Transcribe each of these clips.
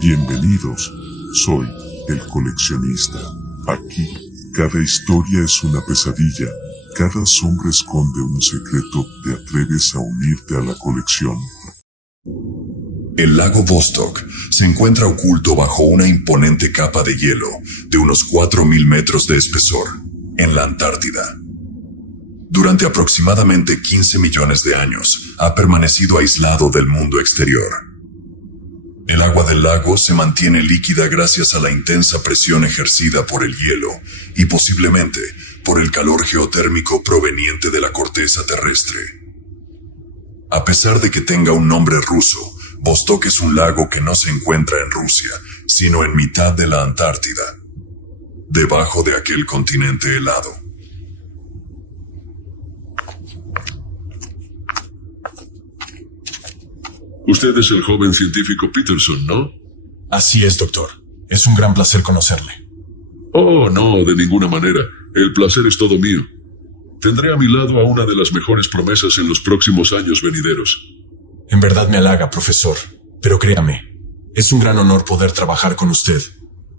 Bienvenidos, soy el coleccionista. Aquí, cada historia es una pesadilla, cada sombra esconde un secreto. ¿Te atreves a unirte a la colección? El lago Vostok se encuentra oculto bajo una imponente capa de hielo de unos 4.000 metros de espesor, en la Antártida. Durante aproximadamente 15 millones de años, ha permanecido aislado del mundo exterior. El agua del lago se mantiene líquida gracias a la intensa presión ejercida por el hielo y posiblemente por el calor geotérmico proveniente de la corteza terrestre. A pesar de que tenga un nombre ruso, Vostok es un lago que no se encuentra en Rusia, sino en mitad de la Antártida, debajo de aquel continente helado. Usted es el joven científico Peterson, ¿no? Así es, doctor. Es un gran placer conocerle. Oh, no, de ninguna manera. El placer es todo mío. Tendré a mi lado a una de las mejores promesas en los próximos años venideros. En verdad me halaga, profesor. Pero créame, es un gran honor poder trabajar con usted.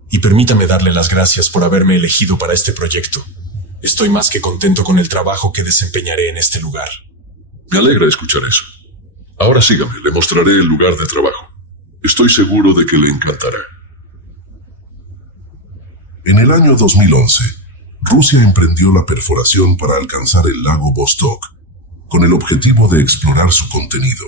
Y permítame darle las gracias por haberme elegido para este proyecto. Estoy más que contento con el trabajo que desempeñaré en este lugar. Me alegra escuchar eso. Ahora sígame, le mostraré el lugar de trabajo. Estoy seguro de que le encantará. En el año 2011, Rusia emprendió la perforación para alcanzar el lago Vostok, con el objetivo de explorar su contenido.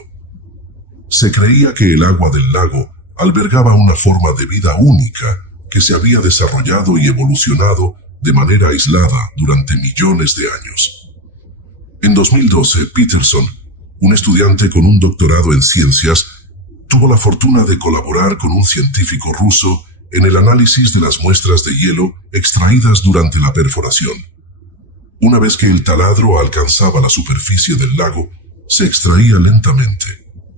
Se creía que el agua del lago albergaba una forma de vida única que se había desarrollado y evolucionado de manera aislada durante millones de años. En 2012, Peterson, un estudiante con un doctorado en ciencias, tuvo la fortuna de colaborar con un científico ruso en el análisis de las muestras de hielo extraídas durante la perforación. Una vez que el taladro alcanzaba la superficie del lago, se extraía lentamente,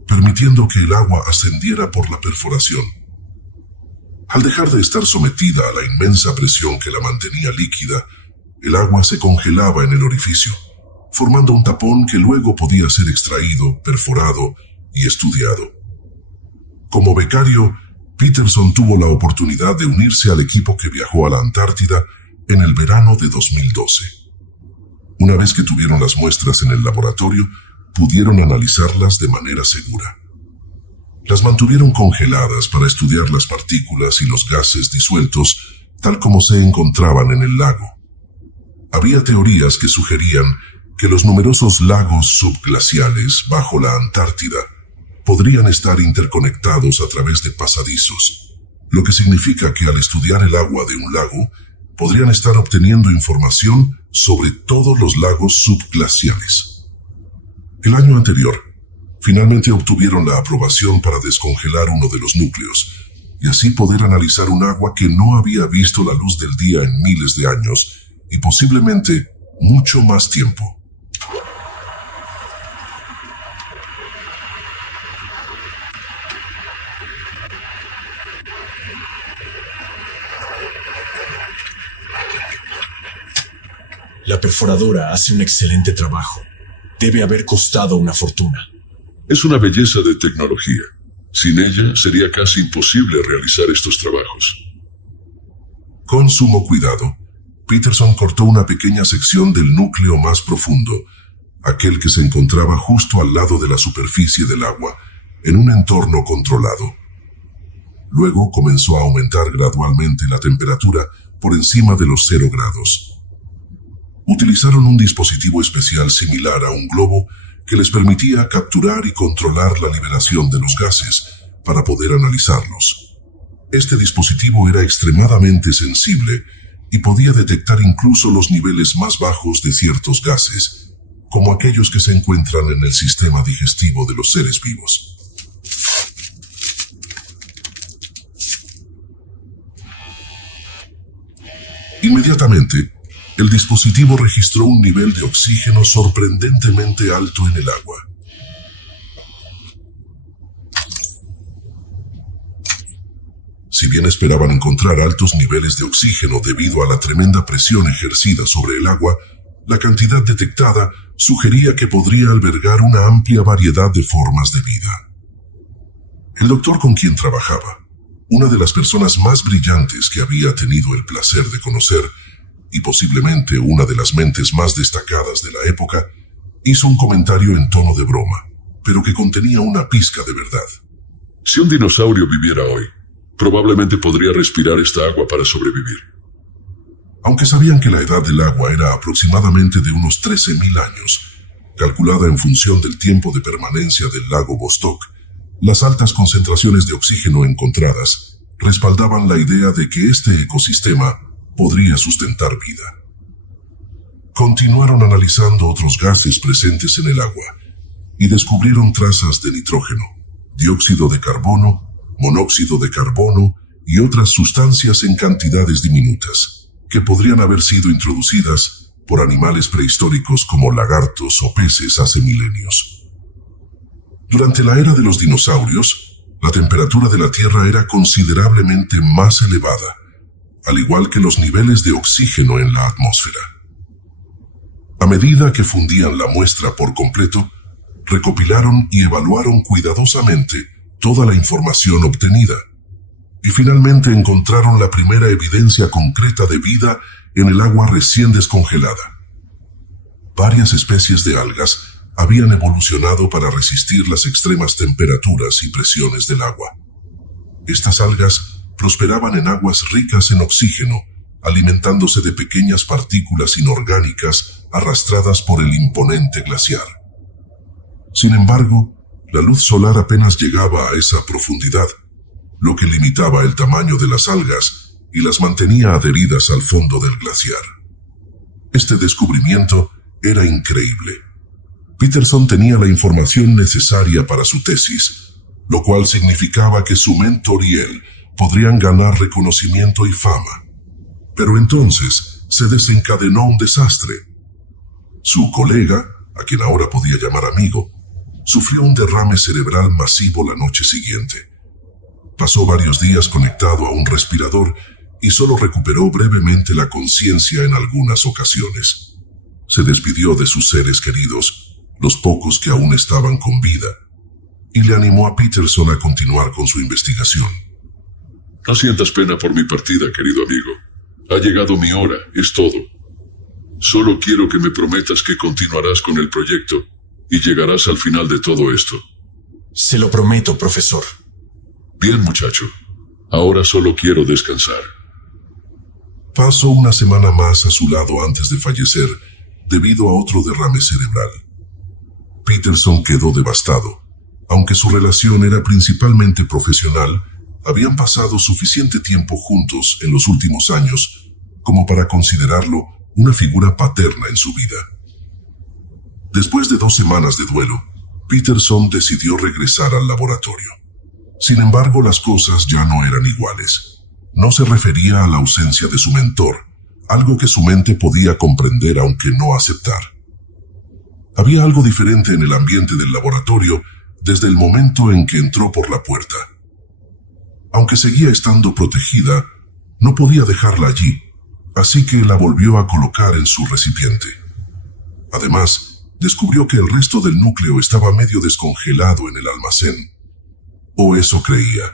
permitiendo que el agua ascendiera por la perforación. Al dejar de estar sometida a la inmensa presión que la mantenía líquida, el agua se congelaba en el orificio, formando un tapón que luego podía ser extraído, perforado y estudiado. Como becario, Peterson tuvo la oportunidad de unirse al equipo que viajó a la Antártida en el verano de 2012. Una vez que tuvieron las muestras en el laboratorio, pudieron analizarlas de manera segura. Las mantuvieron congeladas para estudiar las partículas y los gases disueltos tal como se encontraban en el lago. Había teorías que sugerían que los numerosos lagos subglaciales bajo la Antártida podrían estar interconectados a través de pasadizos, lo que significa que al estudiar el agua de un lago, podrían estar obteniendo información sobre todos los lagos subglaciales. El año anterior, finalmente obtuvieron la aprobación para descongelar uno de los núcleos, y así poder analizar un agua que no había visto la luz del día en miles de años, y posiblemente mucho más tiempo. La perforadora hace un excelente trabajo. Debe haber costado una fortuna. Es una belleza de tecnología. Sin ella sería casi imposible realizar estos trabajos. Con sumo cuidado, Peterson cortó una pequeña sección del núcleo más profundo, aquel que se encontraba justo al lado de la superficie del agua, en un entorno controlado. Luego comenzó a aumentar gradualmente la temperatura por encima de los 0 grados. Utilizaron un dispositivo especial similar a un globo que les permitía capturar y controlar la liberación de los gases para poder analizarlos. Este dispositivo era extremadamente sensible y podía detectar incluso los niveles más bajos de ciertos gases, como aquellos que se encuentran en el sistema digestivo de los seres vivos. Inmediatamente, el dispositivo registró un nivel de oxígeno sorprendentemente alto en el agua. Si bien esperaban encontrar altos niveles de oxígeno debido a la tremenda presión ejercida sobre el agua, la cantidad detectada sugería que podría albergar una amplia variedad de formas de vida. El doctor con quien trabajaba, una de las personas más brillantes que había tenido el placer de conocer, y posiblemente una de las mentes más destacadas de la época, hizo un comentario en tono de broma, pero que contenía una pizca de verdad. Si un dinosaurio viviera hoy, probablemente podría respirar esta agua para sobrevivir. Aunque sabían que la edad del agua era aproximadamente de unos 13.000 años, calculada en función del tiempo de permanencia del lago Vostok, las altas concentraciones de oxígeno encontradas respaldaban la idea de que este ecosistema podría sustentar vida. Continuaron analizando otros gases presentes en el agua y descubrieron trazas de nitrógeno, dióxido de carbono, monóxido de carbono y otras sustancias en cantidades diminutas, que podrían haber sido introducidas por animales prehistóricos como lagartos o peces hace milenios. Durante la era de los dinosaurios, la temperatura de la Tierra era considerablemente más elevada, al igual que los niveles de oxígeno en la atmósfera. A medida que fundían la muestra por completo, recopilaron y evaluaron cuidadosamente toda la información obtenida, y finalmente encontraron la primera evidencia concreta de vida en el agua recién descongelada. Varias especies de algas habían evolucionado para resistir las extremas temperaturas y presiones del agua. Estas algas prosperaban en aguas ricas en oxígeno, alimentándose de pequeñas partículas inorgánicas arrastradas por el imponente glaciar. Sin embargo, la luz solar apenas llegaba a esa profundidad, lo que limitaba el tamaño de las algas y las mantenía adheridas al fondo del glaciar. Este descubrimiento era increíble. Peterson tenía la información necesaria para su tesis, lo cual significaba que su mentor y él podrían ganar reconocimiento y fama. Pero entonces se desencadenó un desastre. Su colega, a quien ahora podía llamar amigo, sufrió un derrame cerebral masivo la noche siguiente. Pasó varios días conectado a un respirador y solo recuperó brevemente la conciencia en algunas ocasiones. Se despidió de sus seres queridos, los pocos que aún estaban con vida, y le animó a Peterson a continuar con su investigación. No sientas pena por mi partida, querido amigo. Ha llegado mi hora, es todo. Solo quiero que me prometas que continuarás con el proyecto y llegarás al final de todo esto. Se lo prometo, profesor. Bien, muchacho. Ahora solo quiero descansar. Pasó una semana más a su lado antes de fallecer debido a otro derrame cerebral. Peterson quedó devastado. Aunque su relación era principalmente profesional, habían pasado suficiente tiempo juntos en los últimos años como para considerarlo una figura paterna en su vida. Después de 2 semanas de duelo, Peterson decidió regresar al laboratorio. Sin embargo, las cosas ya no eran iguales. No se refería a la ausencia de su mentor, algo que su mente podía comprender aunque no aceptar. Había algo diferente en el ambiente del laboratorio desde el momento en que entró por la puerta. Aunque seguía estando protegida, no podía dejarla allí, así que la volvió a colocar en su recipiente. Además, descubrió que el resto del núcleo estaba medio descongelado en el almacén. O eso creía.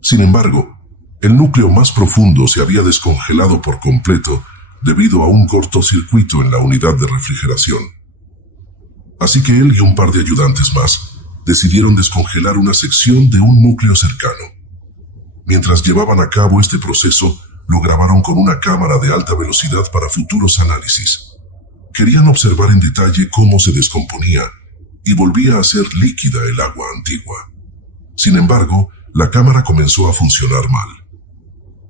Sin embargo, el núcleo más profundo se había descongelado por completo debido a un cortocircuito en la unidad de refrigeración. Así que él y un par de ayudantes más decidieron descongelar una sección de un núcleo cercano. Mientras llevaban a cabo este proceso, lo grabaron con una cámara de alta velocidad para futuros análisis. Querían observar en detalle cómo se descomponía y volvía a ser líquida el agua antigua. Sin embargo, la cámara comenzó a funcionar mal.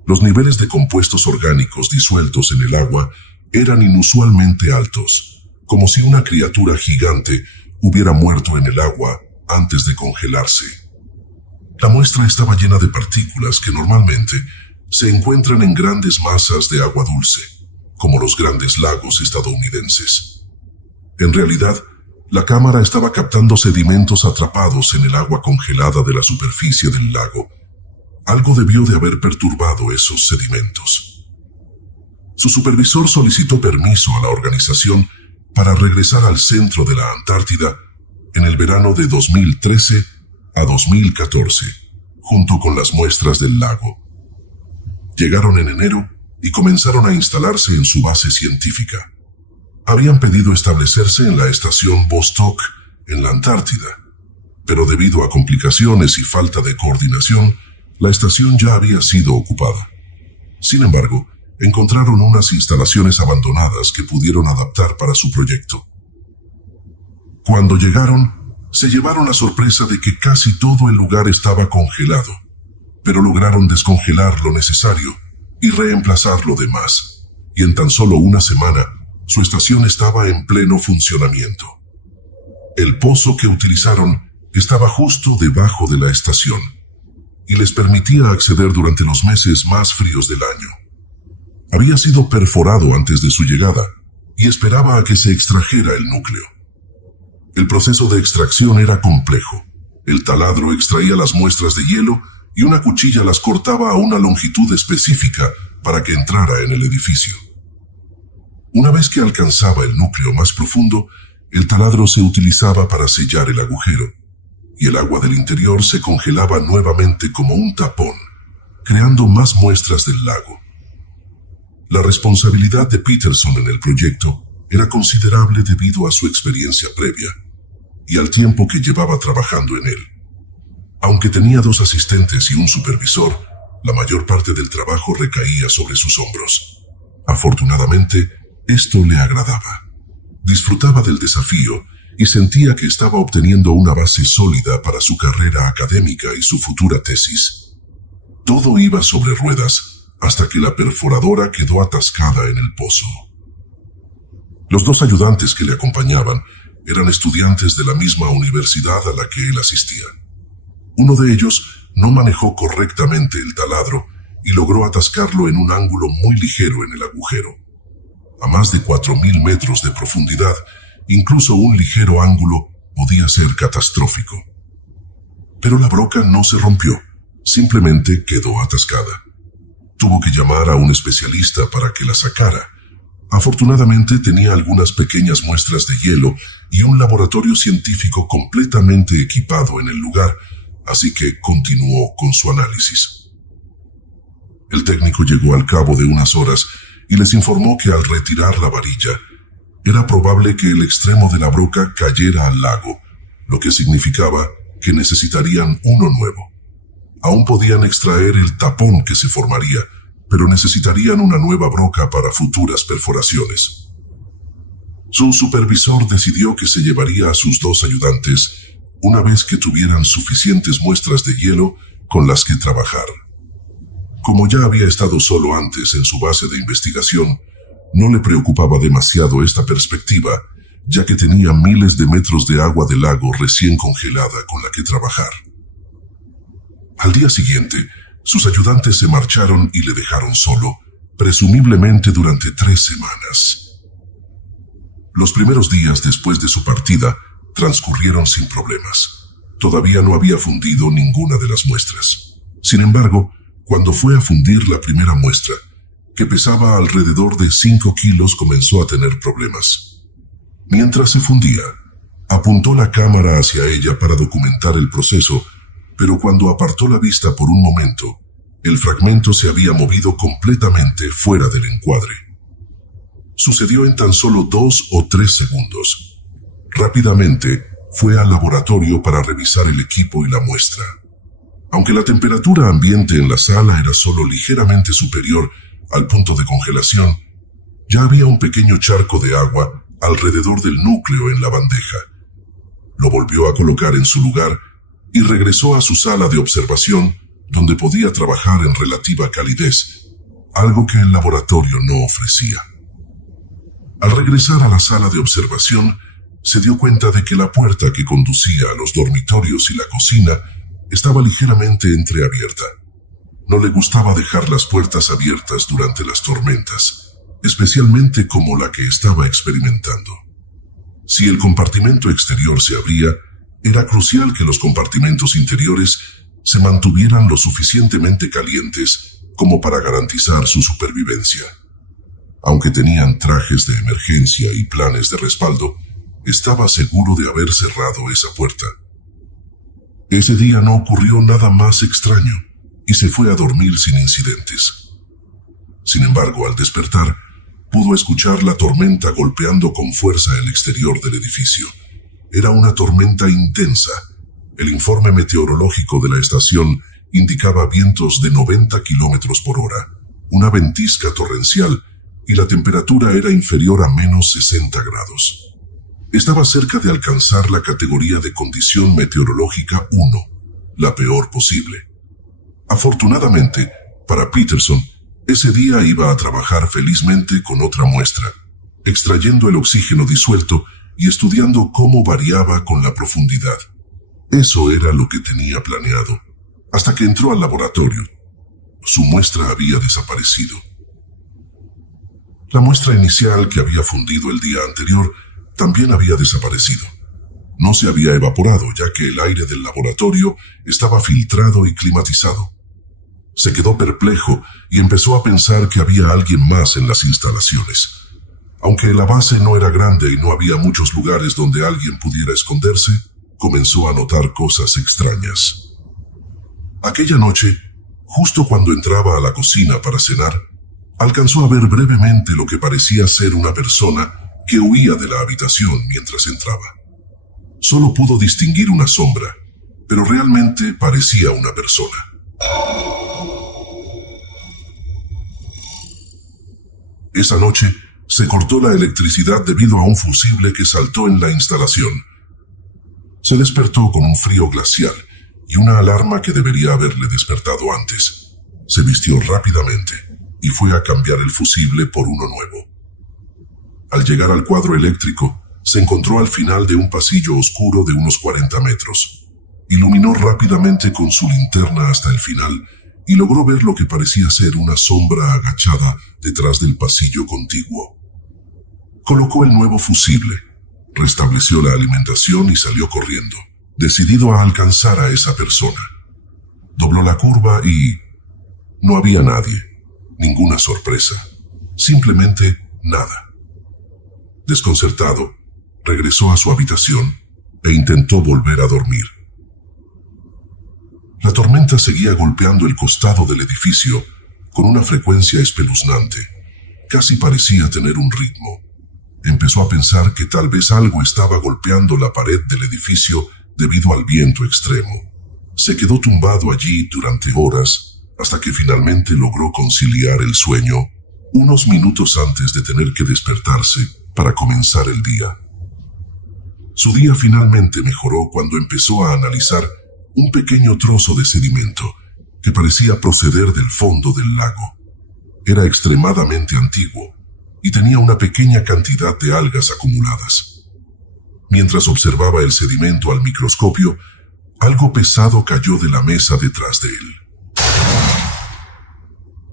Los niveles de compuestos orgánicos disueltos en el agua eran inusualmente altos, como si una criatura gigante hubiera muerto en el agua antes de congelarse. La muestra estaba llena de partículas que normalmente se encuentran en grandes masas de agua dulce, como los grandes lagos estadounidenses. En realidad, la cámara estaba captando sedimentos atrapados en el agua congelada de la superficie del lago. Algo debió de haber perturbado esos sedimentos. Su supervisor solicitó permiso a la organización para regresar al centro de la Antártida en el verano de 2013 a 2014, junto con las muestras del lago. Llegaron en enero y comenzaron a instalarse en su base científica. Habían pedido establecerse en la estación Vostok, en la Antártida, pero debido a complicaciones y falta de coordinación, la estación ya había sido ocupada. Sin embargo, encontraron unas instalaciones abandonadas que pudieron adaptar para su proyecto. Cuando llegaron, se llevaron la sorpresa de que casi todo el lugar estaba congelado, pero lograron descongelar lo necesario y reemplazar lo demás, y en tan solo una semana, su estación estaba en pleno funcionamiento. El pozo que utilizaron estaba justo debajo de la estación y les permitía acceder durante los meses más fríos del año. Había sido perforado antes de su llegada y esperaba a que se extrajera el núcleo. El proceso de extracción era complejo. El taladro extraía las muestras de hielo y una cuchilla las cortaba a una longitud específica para que entrara en el edificio. Una vez que alcanzaba el núcleo más profundo, el taladro se utilizaba para sellar el agujero, y el agua del interior se congelaba nuevamente como un tapón, creando más muestras del lago. La responsabilidad de Peterson en el proyecto era considerable debido a su experiencia previa y al tiempo que llevaba trabajando en él. Aunque tenía 2 asistentes y un supervisor, la mayor parte del trabajo recaía sobre sus hombros. Afortunadamente, esto le agradaba. Disfrutaba del desafío y sentía que estaba obteniendo una base sólida para su carrera académica y su futura tesis. Todo iba sobre ruedas hasta que la perforadora quedó atascada en el pozo. Los 2 ayudantes que le acompañaban eran estudiantes de la misma universidad a la que él asistía. Uno de ellos no manejó correctamente el taladro y logró atascarlo en un ángulo muy ligero en el agujero. A más de 4.000 metros de profundidad, incluso un ligero ángulo podía ser catastrófico. Pero la broca no se rompió, simplemente quedó atascada. Tuvo que llamar a un especialista para que la sacara. Afortunadamente tenía algunas pequeñas muestras de hielo y un laboratorio científico completamente equipado en el lugar, así que continuó con su análisis. El técnico llegó al cabo de unas horas y les informó que al retirar la varilla, era probable que el extremo de la broca cayera al lago, lo que significaba que necesitarían uno nuevo. Aún podían extraer el tapón que se formaría, pero necesitarían una nueva broca para futuras perforaciones. Su supervisor decidió que se llevaría a sus 2 ayudantes una vez que tuvieran suficientes muestras de hielo con las que trabajar. Como ya había estado solo antes en su base de investigación, no le preocupaba demasiado esta perspectiva, ya que tenía miles de metros de agua del lago recién congelada con la que trabajar. Al día siguiente, sus ayudantes se marcharon y le dejaron solo, presumiblemente durante 3 semanas. Los primeros días después de su partida transcurrieron sin problemas. Todavía no había fundido ninguna de las muestras. Sin embargo, cuando fue a fundir la primera muestra, que pesaba alrededor de 5 kilos, comenzó a tener problemas. Mientras se fundía, apuntó la cámara hacia ella para documentar el proceso, pero cuando apartó la vista por un momento, el fragmento se había movido completamente fuera del encuadre. Sucedió en tan solo 2 o 3 segundos. Rápidamente, fue al laboratorio para revisar el equipo y la muestra. Aunque la temperatura ambiente en la sala era solo ligeramente superior al punto de congelación, ya había un pequeño charco de agua alrededor del núcleo en la bandeja. Lo volvió a colocar en su lugar y regresó a su sala de observación, donde podía trabajar en relativa calidez, algo que el laboratorio no ofrecía. Al regresar a la sala de observación, se dio cuenta de que la puerta que conducía a los dormitorios y la cocina estaba ligeramente entreabierta. No le gustaba dejar las puertas abiertas durante las tormentas, especialmente como la que estaba experimentando. Si el compartimento exterior se abría, era crucial que los compartimentos interiores se mantuvieran lo suficientemente calientes como para garantizar su supervivencia. Aunque tenían trajes de emergencia y planes de respaldo, estaba seguro de haber cerrado esa puerta. Ese día no ocurrió nada más extraño y se fue a dormir sin incidentes. Sin embargo, al despertar, pudo escuchar la tormenta golpeando con fuerza el exterior del edificio. Era una tormenta intensa. El informe meteorológico de la estación indicaba vientos de 90 kilómetros por hora, una ventisca torrencial y la temperatura era inferior a menos 60 grados. Estaba cerca de alcanzar la categoría de condición meteorológica 1, la peor posible. Afortunadamente, para Peterson, ese día iba a trabajar felizmente con otra muestra, extrayendo el oxígeno disuelto y estudiando cómo variaba con la profundidad. Eso era lo que tenía planeado, hasta que entró al laboratorio. Su muestra había desaparecido. La muestra inicial que había fundido el día anterior también había desaparecido. No se había evaporado, ya que el aire del laboratorio estaba filtrado y climatizado. Se quedó perplejo y empezó a pensar que había alguien más en las instalaciones. Aunque la base no era grande y no había muchos lugares donde alguien pudiera esconderse, comenzó a notar cosas extrañas. Aquella noche, justo cuando entraba a la cocina para cenar, alcanzó a ver brevemente lo que parecía ser una persona que huía de la habitación mientras entraba. Solo pudo distinguir una sombra, pero realmente parecía una persona. Esa noche se cortó la electricidad debido a un fusible que saltó en la instalación. Se despertó con un frío glacial y una alarma que debería haberle despertado antes. Se vistió rápidamente y fue a cambiar el fusible por uno nuevo. Al llegar al cuadro eléctrico, se encontró al final de un pasillo oscuro de unos 40 metros. Iluminó rápidamente con su linterna hasta el final y logró ver lo que parecía ser una sombra agachada detrás del pasillo contiguo. Colocó el nuevo fusible, restableció la alimentación y salió corriendo, decidido a alcanzar a esa persona. Dobló la curva y no había nadie, ninguna sorpresa, simplemente nada. Desconcertado, regresó a su habitación e intentó volver a dormir. La tormenta seguía golpeando el costado del edificio con una frecuencia espeluznante. Casi parecía tener un ritmo. Empezó a pensar que tal vez algo estaba golpeando la pared del edificio debido al viento extremo. Se quedó tumbado allí durante horas hasta que finalmente logró conciliar el sueño unos minutos antes de tener que despertarse para comenzar el día. Su día finalmente mejoró cuando empezó a analizar un pequeño trozo de sedimento que parecía proceder del fondo del lago. Era extremadamente antiguo y tenía una pequeña cantidad de algas acumuladas. Mientras observaba el sedimento al microscopio, algo pesado cayó de la mesa detrás de él.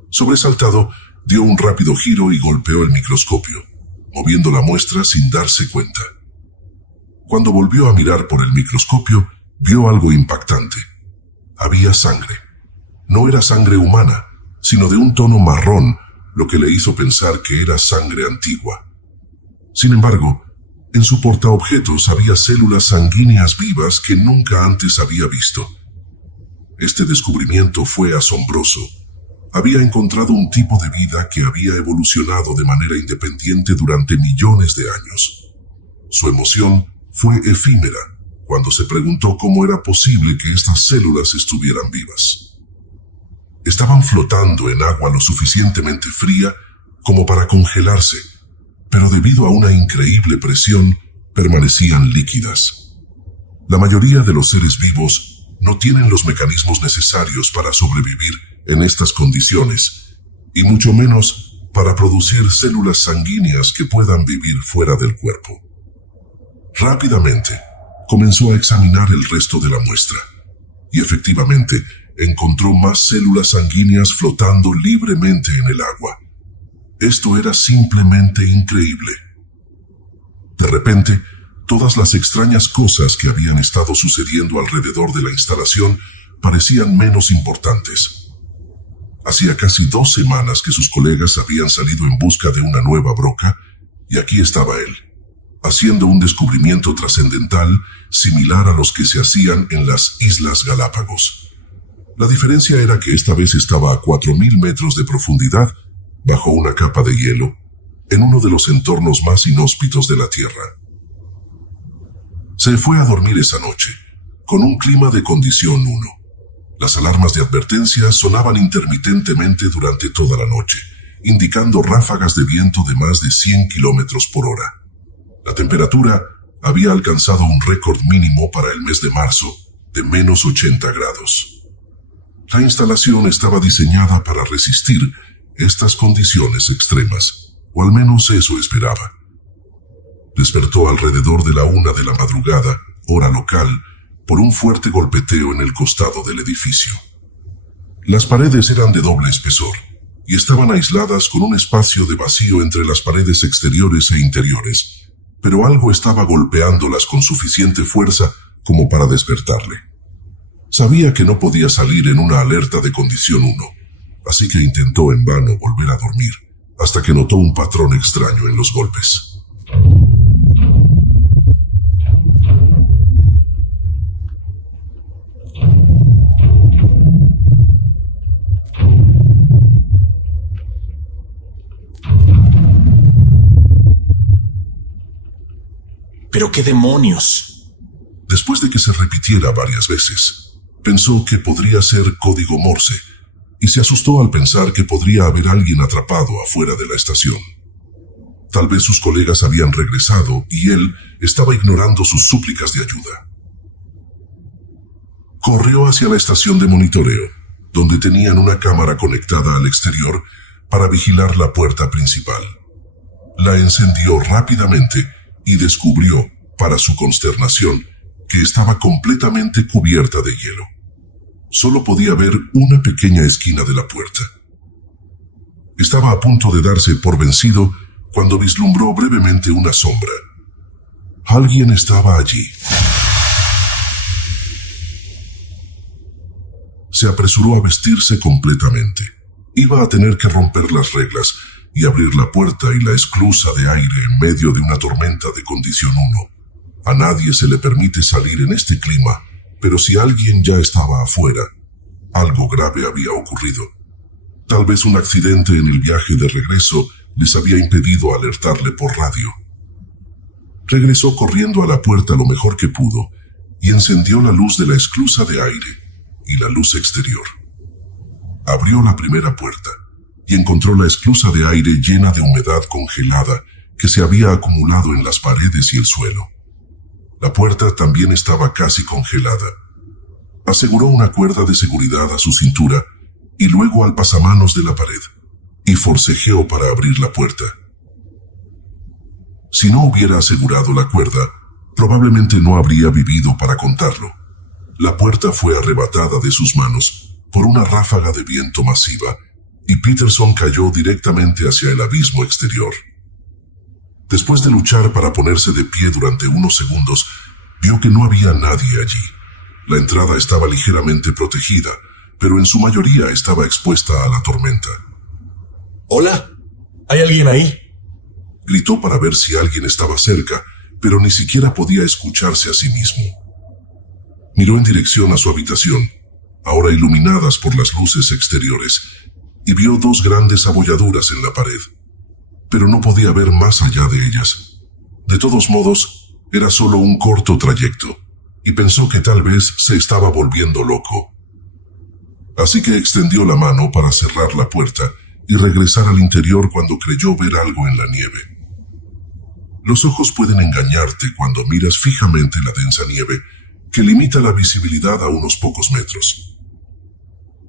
Sobresaltado, dio un rápido giro y golpeó el microscopio, moviendo la muestra sin darse cuenta. Cuando volvió a mirar por el microscopio, vio algo impactante. Había sangre. No era sangre humana, sino de un tono marrón, lo que le hizo pensar que era sangre antigua. Sin embargo, en su portaobjetos había células sanguíneas vivas que nunca antes había visto. Este descubrimiento fue asombroso. Había encontrado un tipo de vida que había evolucionado de manera independiente durante millones de años. Su emoción fue efímera cuando se preguntó cómo era posible que estas células estuvieran vivas. Estaban flotando en agua lo suficientemente fría como para congelarse, pero debido a una increíble presión, permanecían líquidas. La mayoría de los seres vivos no tienen los mecanismos necesarios para sobrevivir en estas condiciones, y mucho menos para producir células sanguíneas que puedan vivir fuera del cuerpo. Rápidamente, comenzó a examinar el resto de la muestra, y efectivamente encontró más células sanguíneas flotando libremente en el agua. Esto era simplemente increíble. De repente, todas las extrañas cosas que habían estado sucediendo alrededor de la instalación parecían menos importantes. Hacía casi 2 semanas que sus colegas habían salido en busca de una nueva broca, y aquí estaba él, haciendo un descubrimiento trascendental similar a los que se hacían en las Islas Galápagos. La diferencia era que esta vez estaba a 4.000 metros de profundidad, bajo una capa de hielo, en uno de los entornos más inhóspitos de la Tierra. Se fue a dormir esa noche, con un clima de condición 1. Las alarmas de advertencia sonaban intermitentemente durante toda la noche, indicando ráfagas de viento de más de 100 kilómetros por hora. La temperatura había alcanzado un récord mínimo para el mes de marzo, de menos 80 grados. La instalación estaba diseñada para resistir estas condiciones extremas, o al menos eso esperaba. Despertó alrededor de la 1 de la madrugada, hora local, por un fuerte golpeteo en el costado del edificio. Las paredes eran de doble espesor y estaban aisladas con un espacio de vacío entre las paredes exteriores e interiores, pero algo estaba golpeándolas con suficiente fuerza como para despertarle. Sabía que no podía salir en una alerta de condición 1, así que intentó en vano volver a dormir, hasta que notó un patrón extraño en los golpes. ¿Pero qué demonios? Después de que se repitiera varias veces, pensó que podría ser código Morse, y se asustó al pensar que podría haber alguien atrapado afuera de la estación. Tal vez sus colegas habían regresado y él estaba ignorando sus súplicas de ayuda. Corrió hacia la estación de monitoreo, donde tenían una cámara conectada al exterior para vigilar la puerta principal. La encendió rápidamente y descubrió, para su consternación, que estaba completamente cubierta de hielo. Solo podía ver una pequeña esquina de la puerta. Estaba a punto de darse por vencido cuando vislumbró brevemente una sombra. Alguien estaba allí. Se apresuró a vestirse completamente. Iba a tener que romper las reglas y abrir la puerta y la esclusa de aire en medio de una tormenta de condición 1. A nadie se le permite salir en este clima, pero si alguien ya estaba afuera, algo grave había ocurrido. Tal vez un accidente en el viaje de regreso les había impedido alertarle por radio. Regresó corriendo a la puerta lo mejor que pudo y encendió la luz de la esclusa de aire y la luz exterior. Abrió la primera puerta y encontró la esclusa de aire llena de humedad congelada que se había acumulado en las paredes y el suelo. La puerta también estaba casi congelada. Aseguró una cuerda de seguridad a su cintura y luego al pasamanos de la pared, y forcejeó para abrir la puerta. Si no hubiera asegurado la cuerda, probablemente no habría vivido para contarlo. La puerta fue arrebatada de sus manos por una ráfaga de viento masiva, y Peterson cayó directamente hacia el abismo exterior. Después de luchar para ponerse de pie durante unos segundos, vio que no había nadie allí. La entrada estaba ligeramente protegida, pero en su mayoría estaba expuesta a la tormenta. ¿Hola? ¿Hay alguien ahí? Gritó para ver si alguien estaba cerca, pero ni siquiera podía escucharse a sí mismo. Miró en dirección a su habitación, ahora iluminadas por las luces exteriores, y vio 2 grandes abolladuras en la pared, pero no podía ver más allá de ellas. De todos modos, era solo un corto trayecto, y pensó que tal vez se estaba volviendo loco. Así que extendió la mano para cerrar la puerta y regresar al interior cuando creyó ver algo en la nieve. Los ojos pueden engañarte cuando miras fijamente la densa nieve, que limita la visibilidad a unos pocos metros.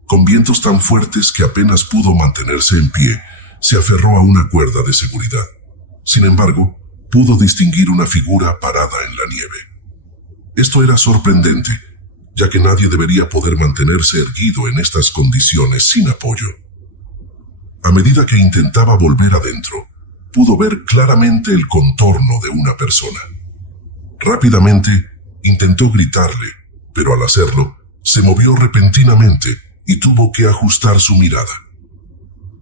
Con vientos tan fuertes que apenas pudo mantenerse en pie, se aferró a una cuerda de seguridad. Sin embargo, pudo distinguir una figura parada en la nieve. Esto era sorprendente, ya que nadie debería poder mantenerse erguido en estas condiciones sin apoyo. A medida que intentaba volver adentro, pudo ver claramente el contorno de una persona. Rápidamente, intentó gritarle, pero al hacerlo, se movió repentinamente y tuvo que ajustar su mirada.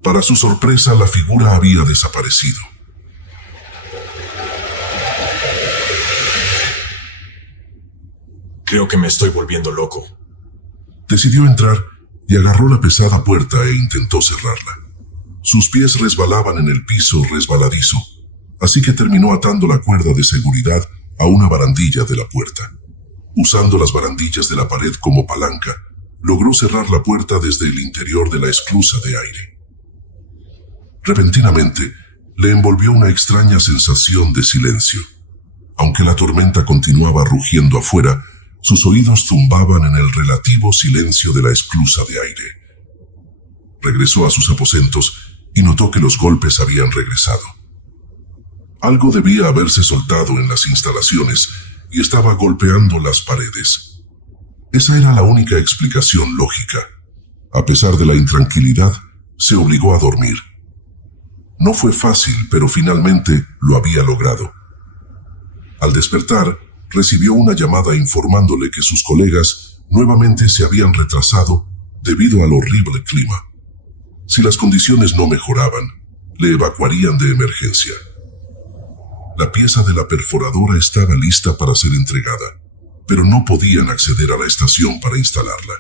Para su sorpresa, la figura había desaparecido. Creo que me estoy volviendo loco. Decidió entrar y agarró la pesada puerta e intentó cerrarla. Sus pies resbalaban en el piso resbaladizo, así que terminó atando la cuerda de seguridad a una barandilla de la puerta. Usando las barandillas de la pared como palanca, logró cerrar la puerta desde el interior de la esclusa de aire. Repentinamente, le envolvió una extraña sensación de silencio. Aunque la tormenta continuaba rugiendo afuera, sus oídos zumbaban en el relativo silencio de la esclusa de aire. Regresó a sus aposentos y notó que los golpes habían regresado. Algo debía haberse soltado en las instalaciones y estaba golpeando las paredes. Esa era la única explicación lógica. A pesar de la intranquilidad, se obligó a dormir. No fue fácil, pero finalmente lo había logrado. Al despertar, recibió una llamada informándole que sus colegas nuevamente se habían retrasado debido al horrible clima. Si las condiciones no mejoraban, le evacuarían de emergencia. La pieza de la perforadora estaba lista para ser entregada, pero no podían acceder a la estación para instalarla.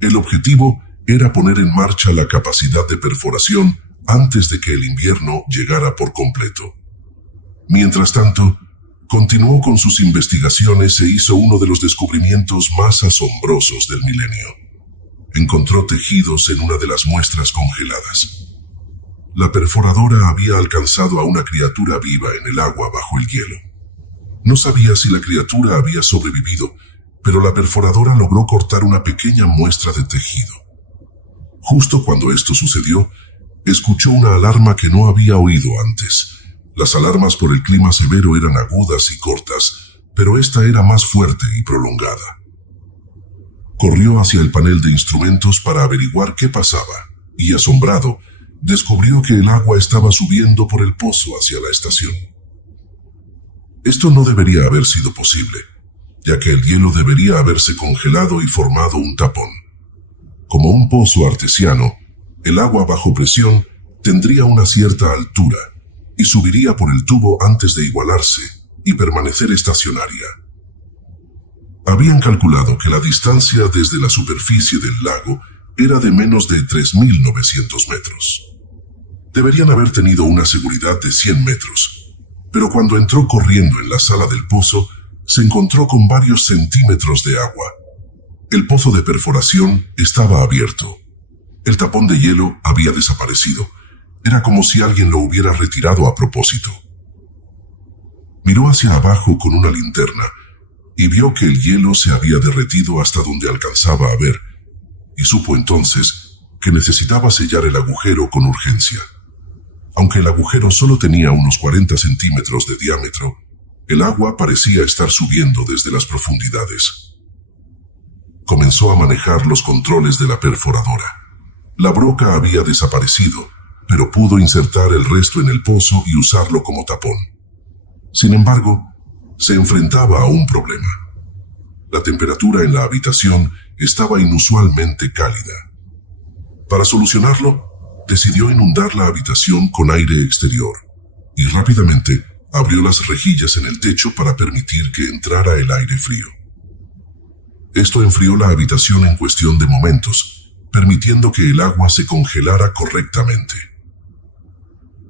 El objetivo era poner en marcha la capacidad de perforación antes de que el invierno llegara por completo. Mientras tanto, continuó con sus investigaciones e hizo uno de los descubrimientos más asombrosos del milenio. Encontró tejidos en una de las muestras congeladas. La perforadora había alcanzado a una criatura viva en el agua bajo el hielo. No sabía si la criatura había sobrevivido, pero la perforadora logró cortar una pequeña muestra de tejido. Justo cuando esto sucedió, escuchó una alarma que no había oído antes. Las alarmas por el clima severo eran agudas y cortas, pero esta era más fuerte y prolongada. Corrió hacia el panel de instrumentos para averiguar qué pasaba, y asombrado, descubrió que el agua estaba subiendo por el pozo hacia la estación. Esto no debería haber sido posible, ya que el hielo debería haberse congelado y formado un tapón. Como un pozo artesiano, el agua bajo presión tendría una cierta altura y subiría por el tubo antes de igualarse y permanecer estacionaria. Habían calculado que la distancia desde la superficie del lago era de menos de 3.900 metros. Deberían haber tenido una seguridad de 100 metros, pero cuando entró corriendo en la sala del pozo, se encontró con varios centímetros de agua. El pozo de perforación estaba abierto. El tapón de hielo había desaparecido. Era como si alguien lo hubiera retirado a propósito. Miró hacia abajo con una linterna y vio que el hielo se había derretido hasta donde alcanzaba a ver, y supo entonces que necesitaba sellar el agujero con urgencia. Aunque el agujero solo tenía unos 40 centímetros de diámetro, el agua parecía estar subiendo desde las profundidades. Comenzó a manejar los controles de la perforadora. La broca había desaparecido, pero pudo insertar el resto en el pozo y usarlo como tapón. Sin embargo, se enfrentaba a un problema. La temperatura en la habitación estaba inusualmente cálida. Para solucionarlo, decidió inundar la habitación con aire exterior y rápidamente abrió las rejillas en el techo para permitir que entrara el aire frío. Esto enfrió la habitación en cuestión de momentos, permitiendo que el agua se congelara correctamente.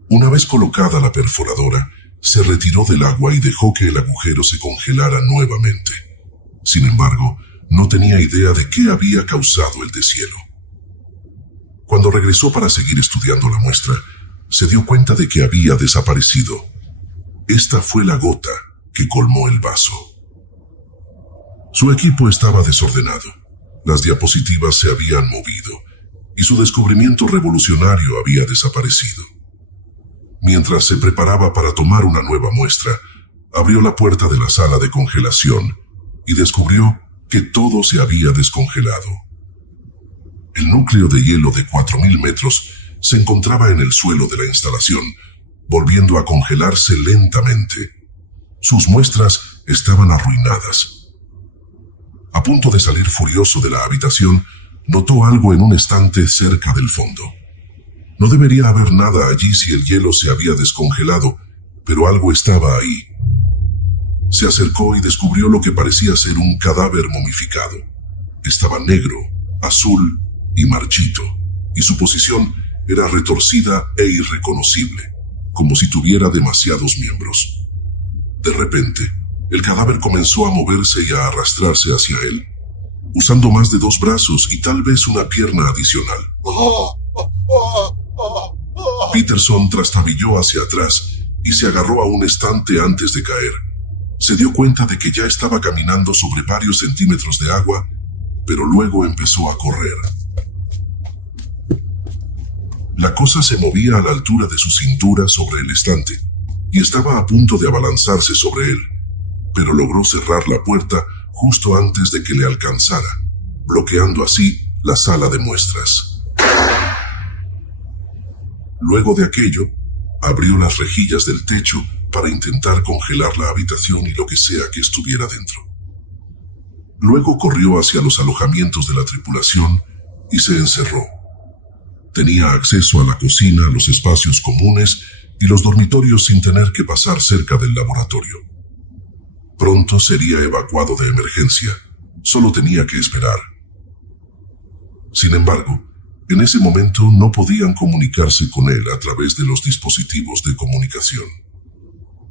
Una vez colocada la perforadora, se retiró del agua y dejó que el agujero se congelara nuevamente. Sin embargo, no tenía idea de qué había causado el deshielo. Cuando regresó para seguir estudiando la muestra, se dio cuenta de que había desaparecido. Esta fue la gota que colmó el vaso. Su equipo estaba desordenado. Las diapositivas se habían movido y su descubrimiento revolucionario había desaparecido. Mientras se preparaba para tomar una nueva muestra, abrió la puerta de la sala de congelación y descubrió que todo se había descongelado. El núcleo de hielo de 4.000 metros se encontraba en el suelo de la instalación, volviendo a congelarse lentamente. Sus muestras estaban arruinadas. A punto de salir furioso de la habitación, notó algo en un estante cerca del fondo. No debería haber nada allí si el hielo se había descongelado, pero algo estaba ahí. Se acercó y descubrió lo que parecía ser un cadáver momificado. Estaba negro, azul y marchito, y su posición era retorcida e irreconocible, como si tuviera demasiados miembros. De repente, el cadáver comenzó a moverse y a arrastrarse hacia él, usando más de 2 brazos y tal vez una pierna adicional. Peterson trastabilló hacia atrás y se agarró a un estante antes de caer. Se dio cuenta de que ya estaba caminando sobre varios centímetros de agua, pero luego empezó a correr. La cosa se movía a la altura de su cintura sobre el estante y estaba a punto de abalanzarse sobre él, pero logró cerrar la puerta justo antes de que le alcanzara, bloqueando así la sala de muestras. Luego de aquello, abrió las rejillas del techo para intentar congelar la habitación y lo que sea que estuviera dentro. Luego corrió hacia los alojamientos de la tripulación y se encerró. Tenía acceso a la cocina, los espacios comunes y los dormitorios sin tener que pasar cerca del laboratorio. Pronto sería evacuado de emergencia, solo tenía que esperar. Sin embargo, en ese momento no podían comunicarse con él a través de los dispositivos de comunicación.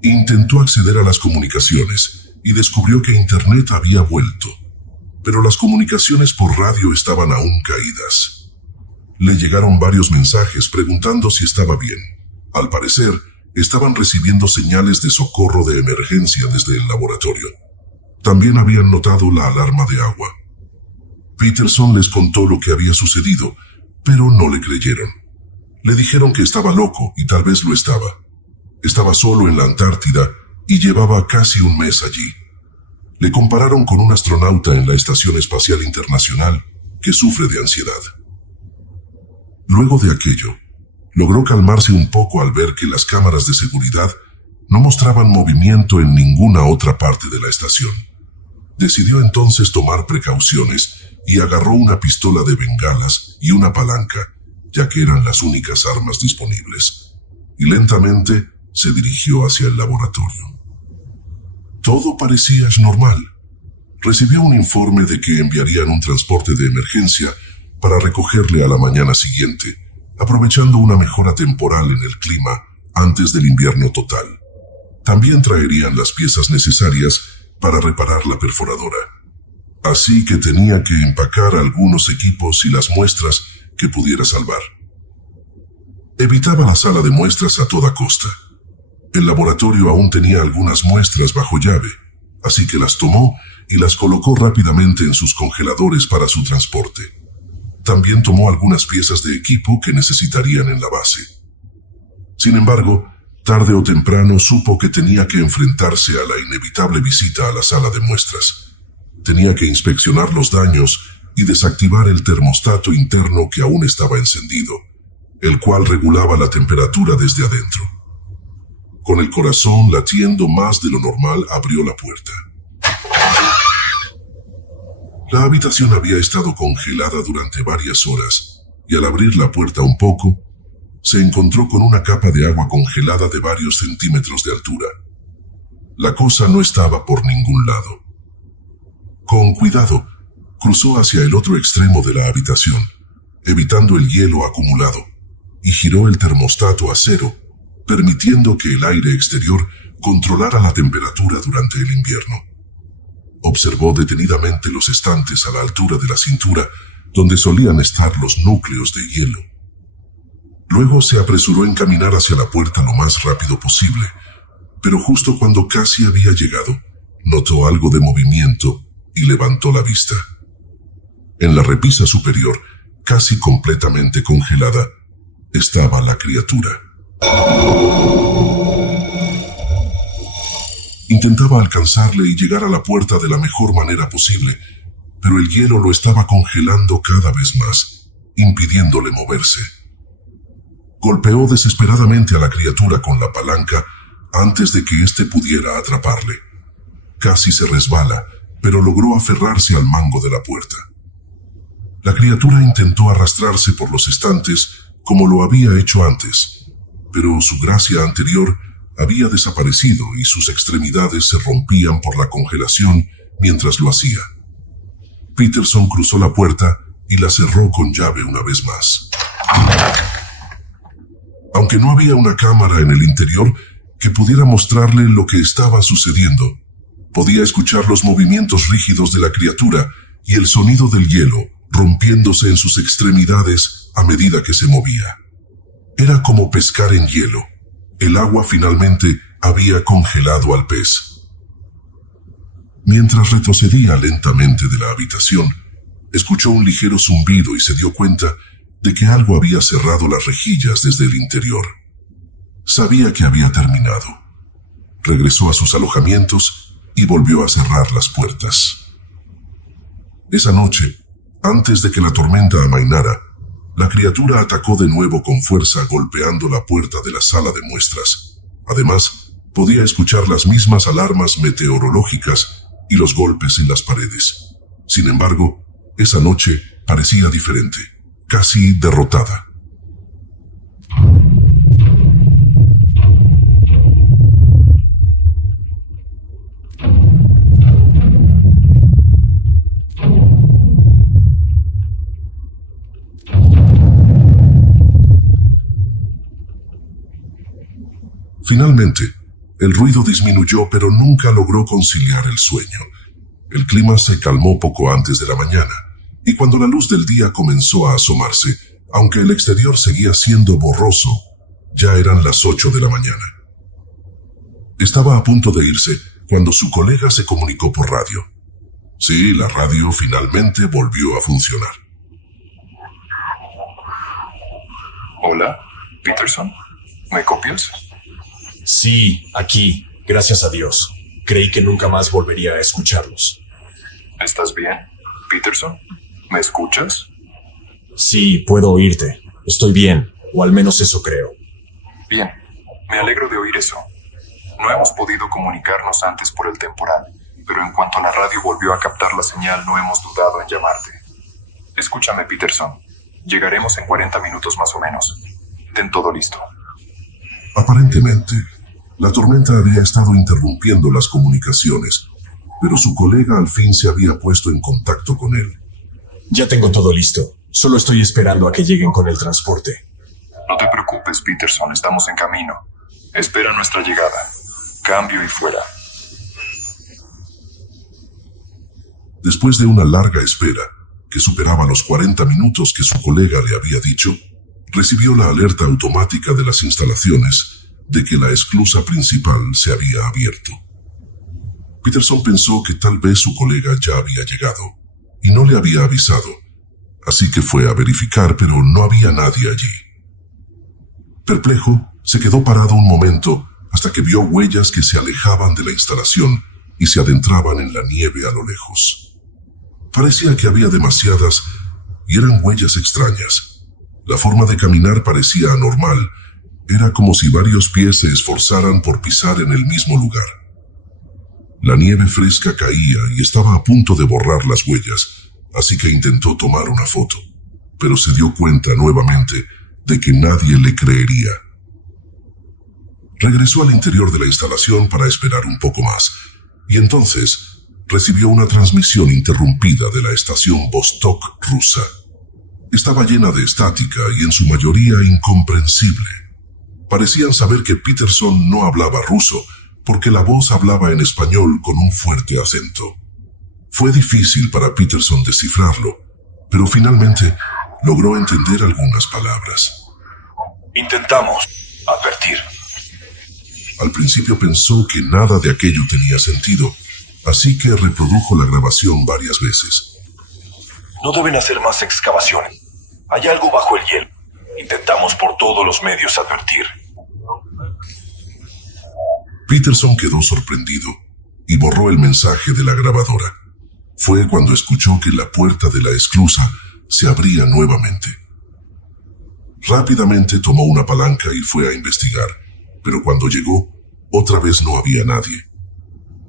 Intentó acceder a las comunicaciones y descubrió que Internet había vuelto, pero las comunicaciones por radio estaban aún caídas. Le llegaron varios mensajes preguntando si estaba bien. Al parecer, estaban recibiendo señales de socorro de emergencia desde el laboratorio. También habían notado la alarma de agua. Peterson les contó lo que había sucedido, pero no le creyeron. Le dijeron que estaba loco y tal vez lo estaba. Estaba solo en la Antártida y llevaba casi un mes allí. Le compararon con un astronauta en la Estación Espacial Internacional que sufre de ansiedad. Luego de aquello, logró calmarse un poco al ver que las cámaras de seguridad no mostraban movimiento en ninguna otra parte de la estación. Decidió entonces tomar precauciones y agarró una pistola de bengalas y una palanca, ya que eran las únicas armas disponibles, y lentamente se dirigió hacia el laboratorio. Todo parecía normal. Recibió un informe de que enviarían un transporte de emergencia para recogerle a la mañana siguiente, aprovechando una mejora temporal en el clima antes del invierno total. También traerían las piezas necesarias para reparar la perforadora. Así que tenía que empacar algunos equipos y las muestras que pudiera salvar. Evitaba la sala de muestras a toda costa. El laboratorio aún tenía algunas muestras bajo llave, así que las tomó y las colocó rápidamente en sus congeladores para su transporte. También tomó algunas piezas de equipo que necesitarían en la base. Sin embargo, tarde o temprano supo que tenía que enfrentarse a la inevitable visita a la sala de muestras. Tenía que inspeccionar los daños y desactivar el termostato interno que aún estaba encendido, el cual regulaba la temperatura desde adentro. Con el corazón latiendo más de lo normal, abrió la puerta. La habitación había estado congelada durante varias horas, y al abrir la puerta un poco, se encontró con una capa de agua congelada de varios centímetros de altura. La cosa no estaba por ningún lado. Con cuidado, cruzó hacia el otro extremo de la habitación, evitando el hielo acumulado, y giró el termostato a 0, permitiendo que el aire exterior controlara la temperatura durante el invierno. Observó detenidamente los estantes a la altura de la cintura, donde solían estar los núcleos de hielo. Luego se apresuró a encaminar hacia la puerta lo más rápido posible, pero justo cuando casi había llegado, notó algo de movimiento y levantó la vista. En la repisa superior, casi completamente congelada, estaba la criatura. Intentaba alcanzarle y llegar a la puerta de la mejor manera posible, pero el hielo lo estaba congelando cada vez más, impidiéndole moverse. Golpeó desesperadamente a la criatura con la palanca antes de que éste pudiera atraparle. Casi se resbala, pero logró aferrarse al mango de la puerta. La criatura intentó arrastrarse por los estantes como lo había hecho antes, pero su gracia anterior había desaparecido y sus extremidades se rompían por la congelación mientras lo hacía. Peterson cruzó la puerta y la cerró con llave una vez más. Aunque no había una cámara en el interior que pudiera mostrarle lo que estaba sucediendo, podía escuchar los movimientos rígidos de la criatura y el sonido del hielo rompiéndose en sus extremidades a medida que se movía. Era como pescar en hielo. El agua finalmente había congelado al pez. Mientras retrocedía lentamente de la habitación, escuchó un ligero zumbido y se dio cuenta de que algo había cerrado las rejillas desde el interior. Sabía que había terminado. Regresó a sus alojamientos y volvió a cerrar las puertas. Esa noche, antes de que la tormenta amainara, la criatura atacó de nuevo con fuerza golpeando la puerta de la sala de muestras. Además, podía escuchar las mismas alarmas meteorológicas y los golpes en las paredes. Sin embargo, esa noche parecía diferente, casi derrotada. Finalmente, el ruido disminuyó, pero nunca logró conciliar el sueño. El clima se calmó poco antes de la mañana, y cuando la luz del día comenzó a asomarse, aunque el exterior seguía siendo borroso, ya eran las 8 de la mañana. Estaba a punto de irse cuando su colega se comunicó por radio. Sí, la radio finalmente volvió a funcionar. Hola, Peterson. ¿Me copias? Sí, aquí, gracias a Dios. Creí que nunca más volvería a escucharlos. ¿Estás bien, Peterson? ¿Me escuchas? Sí, puedo oírte. Estoy bien, o al menos eso creo. Bien, me alegro de oír eso. No hemos podido comunicarnos antes por el temporal, pero en cuanto la radio volvió a captar la señal, no hemos dudado en llamarte. Escúchame, Peterson. Llegaremos en 40 minutos más o menos. Ten todo listo. Aparentemente, la tormenta había estado interrumpiendo las comunicaciones, pero su colega al fin se había puesto en contacto con él. Ya tengo todo listo. Solo estoy esperando a que lleguen con el transporte. No te preocupes, Peterson. Estamos en camino. Espera nuestra llegada. Cambio y fuera. Después de una larga espera, que superaba los 40 minutos que su colega le había dicho, recibió la alerta automática de las instalaciones de que la esclusa principal se había abierto. Peterson pensó que tal vez su colega ya había llegado y no le había avisado, así que fue a verificar, pero no había nadie allí. Perplejo, se quedó parado un momento hasta que vio huellas que se alejaban de la instalación y se adentraban en la nieve a lo lejos. Parecía que había demasiadas y eran huellas extrañas. La forma de caminar parecía anormal. Era como si varios pies se esforzaran por pisar en el mismo lugar. La nieve fresca caía y estaba a punto de borrar las huellas, así que intentó tomar una foto, pero se dio cuenta nuevamente de que nadie le creería. Regresó al interior de la instalación para esperar un poco más, y entonces recibió una transmisión interrumpida de la estación Vostok rusa. Estaba llena de estática y en su mayoría incomprensible. Parecían saber que Peterson no hablaba ruso, porque la voz hablaba en español con un fuerte acento. Fue difícil para Peterson descifrarlo, pero finalmente logró entender algunas palabras. Intentamos advertir. Al principio pensó que nada de aquello tenía sentido, así que reprodujo la grabación varias veces. No deben hacer más excavaciones. Hay algo bajo el hielo. Intentamos por todos los medios advertir. Peterson quedó sorprendido y borró el mensaje de la grabadora. Fue cuando escuchó que la puerta de la esclusa se abría nuevamente. Rápidamente tomó una palanca y fue a investigar, pero cuando llegó, otra vez no había nadie.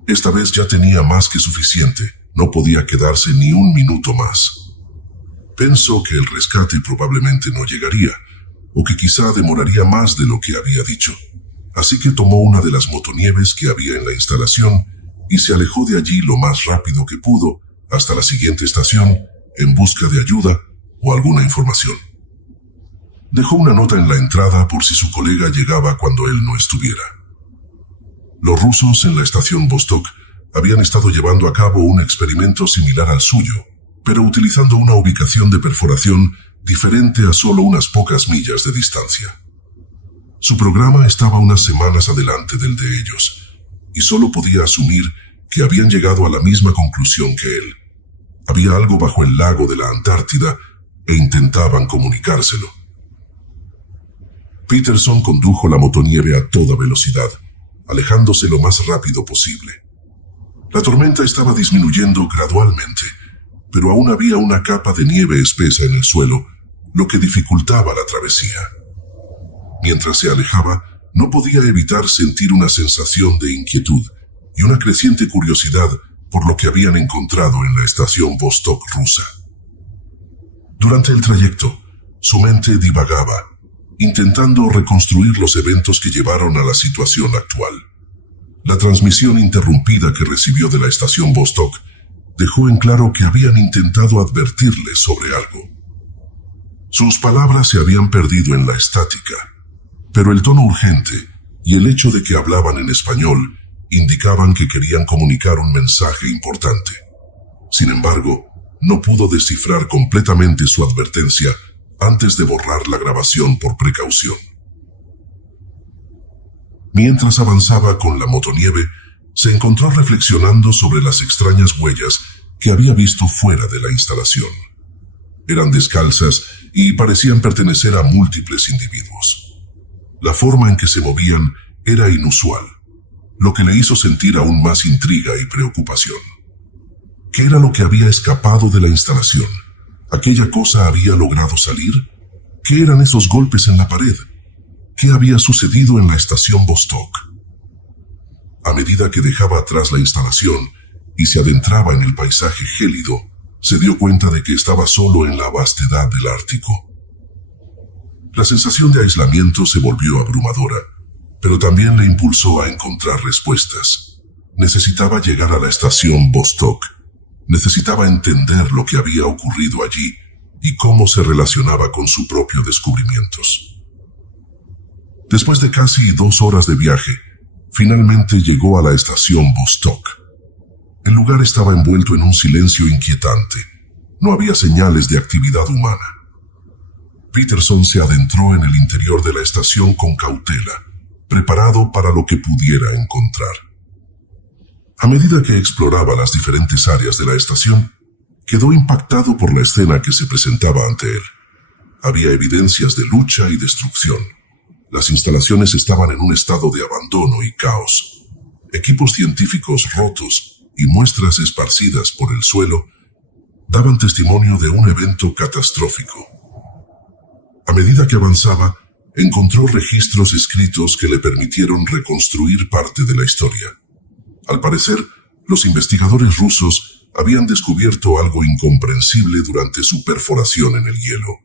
Esta vez ya tenía más que suficiente, no podía quedarse ni un minuto más. Pensó que el rescate probablemente no llegaría, o que quizá demoraría más de lo que había dicho. así que tomó una de las motonieves que había en la instalación y se alejó de allí lo más rápido que pudo hasta la siguiente estación en busca de ayuda o alguna información. Dejó una nota en la entrada por si su colega llegaba cuando él no estuviera. Los rusos en la estación Vostok habían estado llevando a cabo un experimento similar al suyo, pero utilizando una ubicación de perforación diferente a solo unas pocas millas de distancia. Su programa estaba unas semanas adelante del de ellos, y solo podía asumir que habían llegado a la misma conclusión que él. Había algo bajo el lago de la Antártida e intentaban comunicárselo. Peterson condujo la motonieve a toda velocidad, alejándose lo más rápido posible. La tormenta estaba disminuyendo gradualmente, pero aún había una capa de nieve espesa en el suelo, lo que dificultaba la travesía. Mientras se alejaba, no podía evitar sentir una sensación de inquietud y una creciente curiosidad por lo que habían encontrado en la estación Vostok rusa. Durante el trayecto, su mente divagaba, intentando reconstruir los eventos que llevaron a la situación actual. La transmisión interrumpida que recibió de la estación Vostok dejó en claro que habían intentado advertirle sobre algo. Sus palabras se habían perdido en la estática, pero el tono urgente y el hecho de que hablaban en español indicaban que querían comunicar un mensaje importante. Sin embargo, no pudo descifrar completamente su advertencia antes de borrar la grabación por precaución. Mientras avanzaba con la motonieve, se encontró reflexionando sobre las extrañas huellas que había visto fuera de la instalación. Eran descalzas y parecían pertenecer a múltiples individuos. La forma en que se movían era inusual, lo que le hizo sentir aún más intriga y preocupación. ¿Qué era lo que había escapado de la instalación? ¿Aquella cosa había logrado salir? ¿Qué eran esos golpes en la pared? ¿Qué había sucedido en la estación Vostok? A medida que dejaba atrás la instalación y se adentraba en el paisaje gélido, se dio cuenta de que estaba solo en la vastedad del Ártico. La sensación de aislamiento se volvió abrumadora, pero también le impulsó a encontrar respuestas. Necesitaba llegar a la estación Vostok. Necesitaba entender lo que había ocurrido allí y cómo se relacionaba con su propio descubrimientos. Después de casi 2 horas de viaje, finalmente llegó a la estación Vostok. El lugar estaba envuelto en un silencio inquietante. No había señales de actividad humana. Peterson se adentró en el interior de la estación con cautela, preparado para lo que pudiera encontrar. A medida que exploraba las diferentes áreas de la estación, quedó impactado por la escena que se presentaba ante él. Había evidencias de lucha y destrucción. Las instalaciones estaban en un estado de abandono y caos. Equipos científicos rotos y muestras esparcidas por el suelo daban testimonio de un evento catastrófico. A medida que avanzaba, encontró registros escritos que le permitieron reconstruir parte de la historia. Al parecer, los investigadores rusos habían descubierto algo incomprensible durante su perforación en el hielo.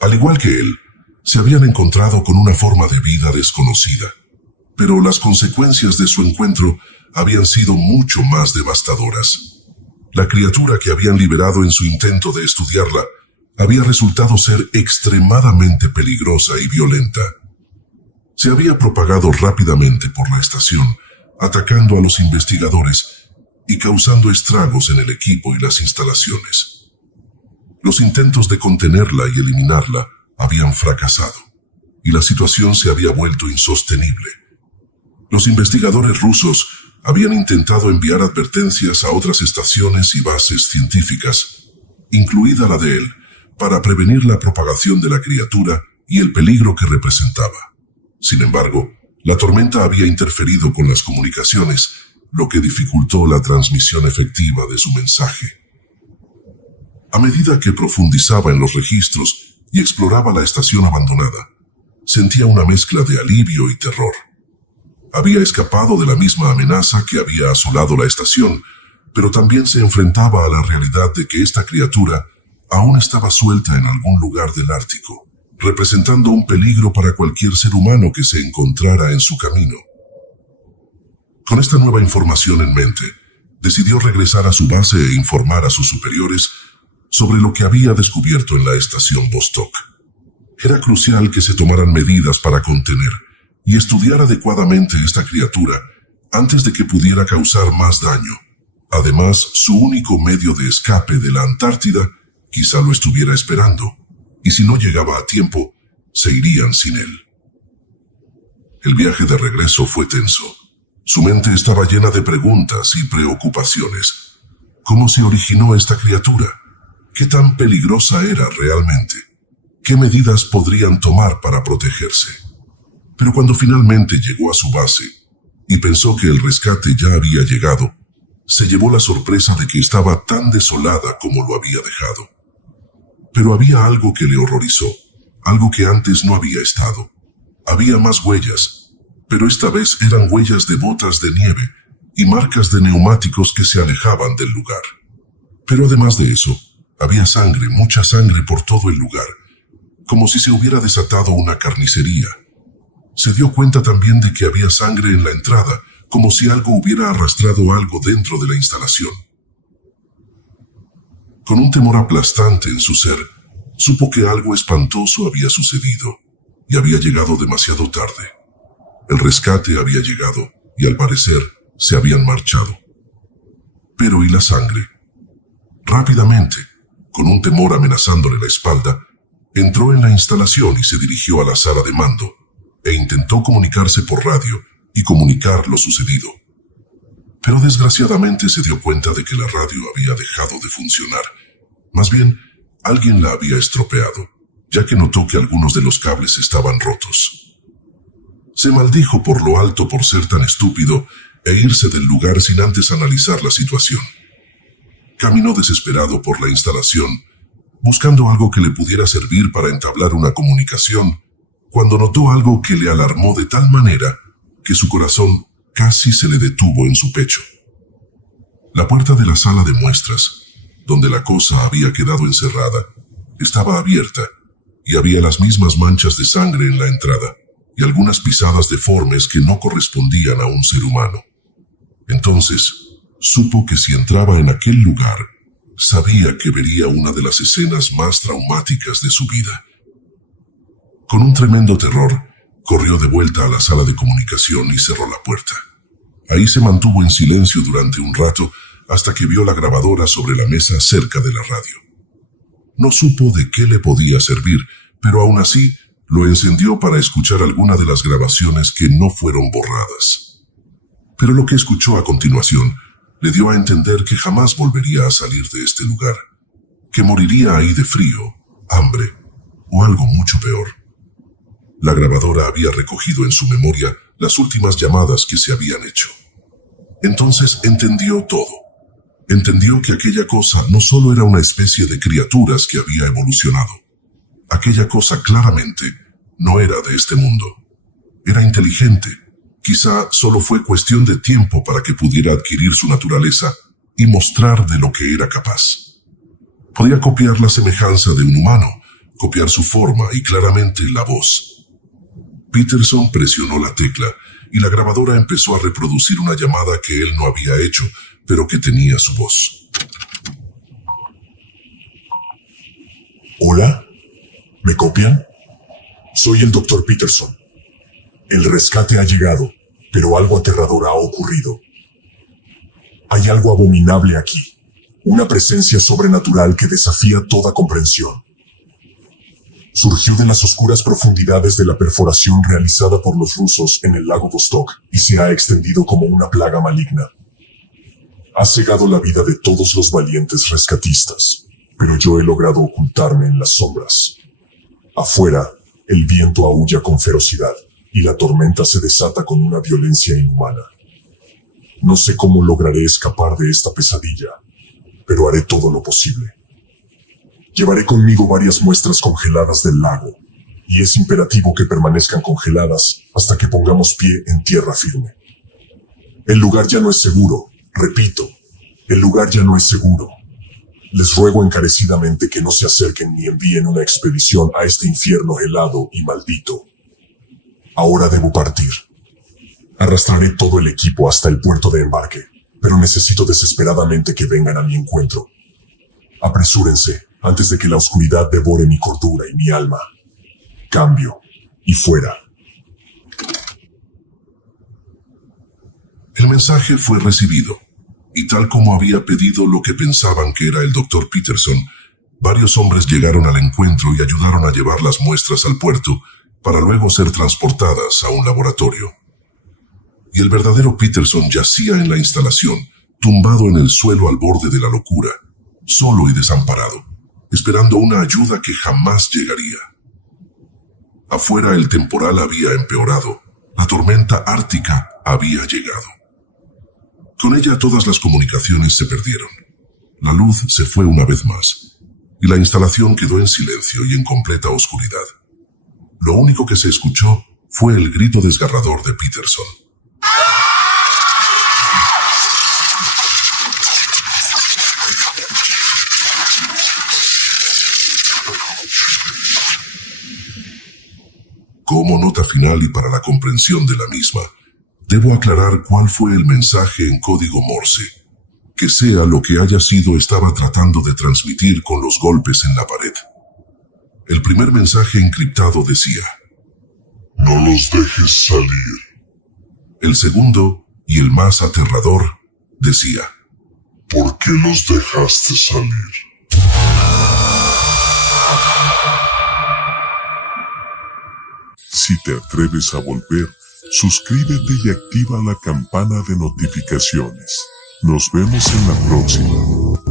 Al igual que él, se habían encontrado con una forma de vida desconocida, pero las consecuencias de su encuentro habían sido mucho más devastadoras. La criatura que habían liberado en su intento de estudiarla había resultado ser extremadamente peligrosa y violenta. Se había propagado rápidamente por la estación, atacando a los investigadores y causando estragos en el equipo y las instalaciones. Los intentos de contenerla y eliminarla habían fracasado, y la situación se había vuelto insostenible. Los investigadores rusos habían intentado enviar advertencias a otras estaciones y bases científicas, incluida la de él, para prevenir la propagación de la criatura y el peligro que representaba. Sin embargo, la tormenta había interferido con las comunicaciones, lo que dificultó la transmisión efectiva de su mensaje. A medida que profundizaba en los registros y exploraba la estación abandonada, sentía una mezcla de alivio y terror. Había escapado de la misma amenaza que había asolado la estación, pero también se enfrentaba a la realidad de que esta criatura aún estaba suelta en algún lugar del Ártico, representando un peligro para cualquier ser humano que se encontrara en su camino. Con esta nueva información en mente, decidió regresar a su base e informar a sus superiores sobre lo que había descubierto en la estación Vostok. Era crucial que se tomaran medidas para contener y estudiar adecuadamente esta criatura antes de que pudiera causar más daño. Además, su único medio de escape de la Antártida quizá lo estuviera esperando, y si no llegaba a tiempo, se irían sin él. El viaje de regreso fue tenso. Su mente estaba llena de preguntas y preocupaciones. ¿Cómo se originó esta criatura? ¿Qué tan peligrosa era realmente? ¿Qué medidas podrían tomar para protegerse? Pero cuando finalmente llegó a su base y pensó que el rescate ya había llegado, se llevó la sorpresa de que estaba tan desolada como lo había dejado. Pero había algo que le horrorizó, algo que antes no había estado. Había más huellas, pero esta vez eran huellas de botas de nieve y marcas de neumáticos que se alejaban del lugar. Pero además de eso, había sangre, mucha sangre por todo el lugar, como si se hubiera desatado una carnicería. Se dio cuenta también de que había sangre en la entrada, como si algo hubiera arrastrado algo dentro de la instalación. Con un temor aplastante en su ser, supo que algo espantoso había sucedido y había llegado demasiado tarde. El rescate había llegado y al parecer se habían marchado. Pero ¿y la sangre? Rápidamente, con un temor amenazándole la espalda, entró en la instalación y se dirigió a la sala de mando e intentó comunicarse por radio y comunicar lo sucedido. Pero desgraciadamente se dio cuenta de que la radio había dejado de funcionar. Más bien, alguien la había estropeado, ya que notó que algunos de los cables estaban rotos. Se maldijo por lo alto por ser tan estúpido e irse del lugar sin antes analizar la situación. Caminó desesperado por la instalación, buscando algo que le pudiera servir para entablar una comunicación, cuando notó algo que le alarmó de tal manera que su corazón casi se le detuvo en su pecho. La puerta de la sala de muestras, donde la cosa había quedado encerrada, estaba abierta y había las mismas manchas de sangre en la entrada y algunas pisadas deformes que no correspondían a un ser humano. Entonces, supo que si entraba en aquel lugar, sabía que vería una de las escenas más traumáticas de su vida. Con un tremendo terror, corrió de vuelta a la sala de comunicación y cerró la puerta. Ahí se mantuvo en silencio durante un rato hasta que vio la grabadora sobre la mesa cerca de la radio. No supo de qué le podía servir, pero aún así lo encendió para escuchar alguna de las grabaciones que no fueron borradas. Pero lo que escuchó a continuación le dio a entender que jamás volvería a salir de este lugar, que moriría ahí de frío, hambre o algo mucho peor. La grabadora había recogido en su memoria las últimas llamadas que se habían hecho. Entonces entendió todo. Entendió que aquella cosa no solo era una especie de criaturas que había evolucionado. Aquella cosa claramente no era de este mundo. Era inteligente. Quizá solo fue cuestión de tiempo para que pudiera adquirir su naturaleza y mostrar de lo que era capaz. Podía copiar la semejanza de un humano, copiar su forma y claramente la voz. Peterson presionó la tecla y la grabadora empezó a reproducir una llamada que él no había hecho, pero que tenía su voz. ¿Hola? ¿Me copian? Soy el Dr. Peterson. El rescate ha llegado, pero algo aterrador ha ocurrido. Hay algo abominable aquí, una presencia sobrenatural que desafía toda comprensión. Surgió de las oscuras profundidades de la perforación realizada por los rusos en el lago Vostok y se ha extendido como una plaga maligna. Ha cegado la vida de todos los valientes rescatistas, pero yo he logrado ocultarme en las sombras. Afuera, el viento aúlla con ferocidad y la tormenta se desata con una violencia inhumana. No sé cómo lograré escapar de esta pesadilla, pero haré todo lo posible. Llevaré conmigo varias muestras congeladas del lago, y es imperativo que permanezcan congeladas hasta que pongamos pie en tierra firme. El lugar ya no es seguro, repito, el lugar ya no es seguro. Les ruego encarecidamente que no se acerquen ni envíen una expedición a este infierno helado y maldito. Ahora debo partir. Arrastraré todo el equipo hasta el puerto de embarque, pero necesito desesperadamente que vengan a mi encuentro. Apresúrense antes de que la oscuridad devore mi cordura y mi alma. Cambio y fuera. El mensaje fue recibido, y tal como había pedido lo que pensaban que era el Dr. Peterson, varios hombres llegaron al encuentro y ayudaron a llevar las muestras al puerto para luego ser transportadas a un laboratorio. Y el verdadero Peterson yacía en la instalación, tumbado en el suelo al borde de la locura, solo y desamparado, esperando una ayuda que jamás llegaría. Afuera el temporal había empeorado, la tormenta ártica había llegado. Con ella todas las comunicaciones se perdieron. La luz se fue una vez más, y la instalación quedó en silencio y en completa oscuridad. Lo único que se escuchó fue el grito desgarrador de Peterson. Como nota final y para la comprensión de la misma, debo aclarar cuál fue el mensaje en código Morse. Que sea lo que haya sido, estaba tratando de transmitir con los golpes en la pared. El primer mensaje encriptado decía: No los dejes salir. El segundo, y el más aterrador, decía: ¿Por qué los dejaste salir? Si te atreves a volver, suscríbete y activa la campana de notificaciones. Nos vemos en la próxima.